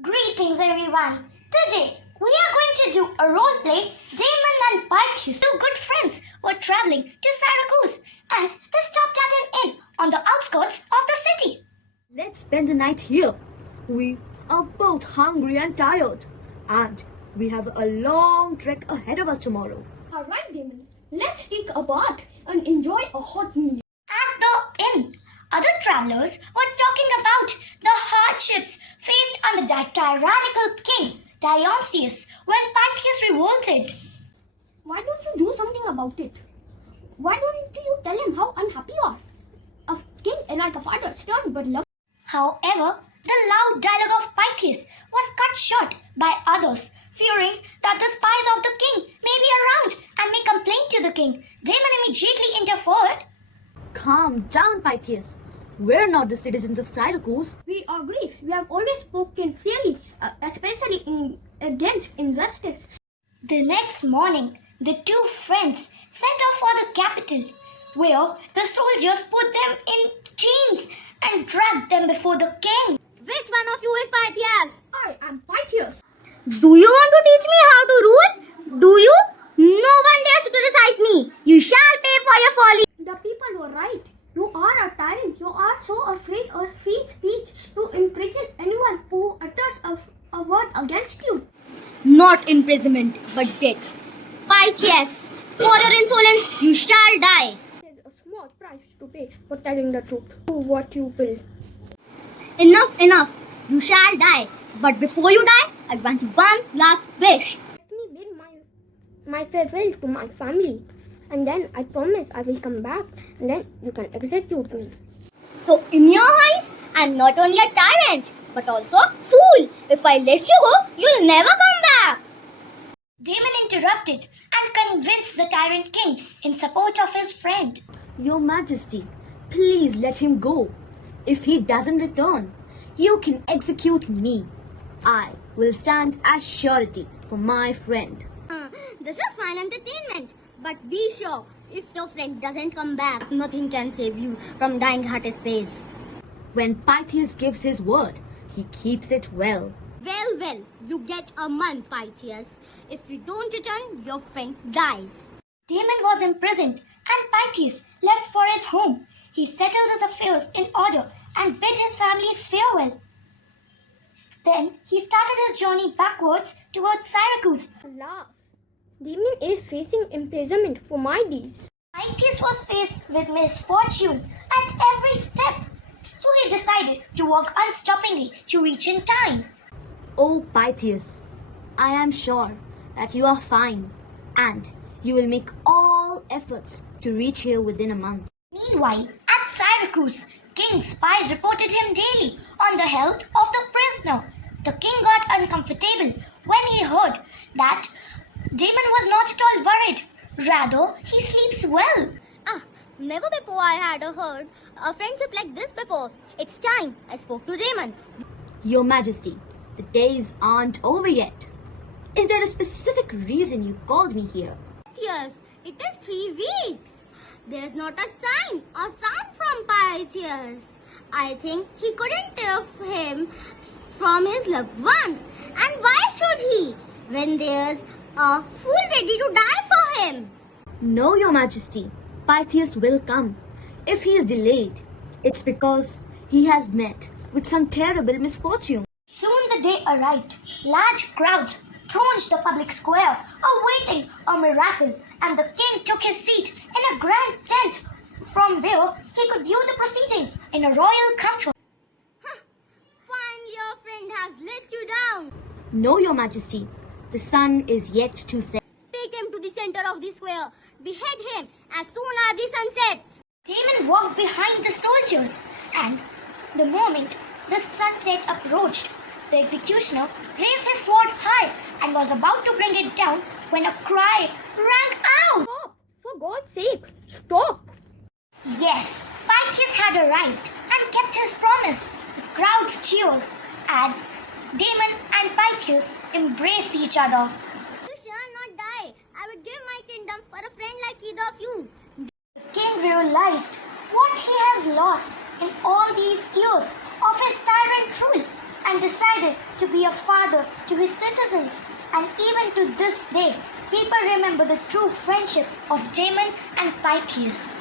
Greetings everyone. Today we are going to do a role play. Damon and Pythias, two good friends, were traveling to Syracuse and they stopped at an inn on the outskirts of the city. Let's spend the night here. We are both hungry and tired, and we have a long trek ahead of us tomorrow. Alright, Damon, let's take a bath and enjoy a hot meal. At the inn, other travelers were talking about the hardships faced under that tyrannical king, Dionysius, when Pythias revolted. Why don't you do something about it? Why don't you tell him how unhappy you are? A king is like a father, stern but loving. However, the loud dialogue of Pythias was cut short by others, fearing that the spies of the king may be around and may complain to the king. Damon immediately interfered. Calm down, Pythias. We're not the citizens of Syracuse. We are Greeks. We have always spoken fairly, especially against injustice. The next morning, the two friends set off for the capital, where the soldiers put them in chains and dragged them before the king. Which one of you is Pythias? I am Pythias. Do you want to teach me how to rule? Do you? No one dares to criticize me. You shall pay for your folly. The people were right. You are a tyrant. You are so afraid of free speech. You imprison anyone who utters a word against you. Not imprisonment, but death. Pythias, for your insolence, you shall die. There's a small price to pay for telling the truth. Do what you will. Enough. You shall die. But before you die, I want one last wish. Let me bid my farewell to my family. And then I promise I will come back. And then you can execute me. So in your eyes, I'm not only a tyrant, but also fool. If I let you go, you'll never come back. Damon interrupted and convinced the tyrant king in support of his friend. Your Majesty, please let him go. If he doesn't return, you can execute me. I will stand as surety for my friend. This is fine entertainment. But be sure, if your friend doesn't come back, nothing can save you from dying at his pace. When Pythias gives his word, he keeps it well. Well, you get a month, Pythias. If you don't return, your friend dies. Damon was imprisoned and Pythias left for his home. He settled his affairs in order and bid his family farewell. Then he started his journey backwards towards Syracuse. Alas, Damon is facing imprisonment for my deeds. Pythias was faced with misfortune at every step, so he decided to walk unstoppingly to reach in time. Oh, Pythias, I am sure that you are fine and you will make all efforts to reach here within a month. Meanwhile, at Syracuse, king's spies reported him daily on the health of the prisoner. The king got uncomfortable when he heard that Damon was not at all worried. Rather, he sleeps well. Never before I had heard a friendship like this before. It's time I spoke to Damon. Your Majesty, the days aren't over yet. Is there a specific reason you called me here? Yes, it is 3 weeks. There's not a sign or sound from Pythias. I think he couldn't tell him from his loved ones. And why should he, when there's a fool ready to die for him? No, Your Majesty. Pythias will come. If he is delayed, it's because he has met with some terrible misfortune. Soon the day arrived. Large crowds thronged the public square, awaiting a miracle, and the king took his seat in a grand tent from where he could view the proceedings in a royal comfort. Fine, your friend has let you down. No, Your Majesty. The sun is yet to set. Take him to the center of the square. Behead him as soon as the sun sets. Damon walked behind the soldiers, and the moment the sunset approached, the executioner raised his sword high and was about to bring it down when a cry rang out. Stop! For God's sake, stop! Yes, Pythias had arrived and kept his promise. The crowd's cheers as Damon and Pythias embraced each other. You shall not die. I would give my kingdom for a friend like either of you. The king realized what he has lost in all these years of his tyrant rule. and decided to be a father to his citizens. And even to this day, people remember the true friendship of Damon and Pythias.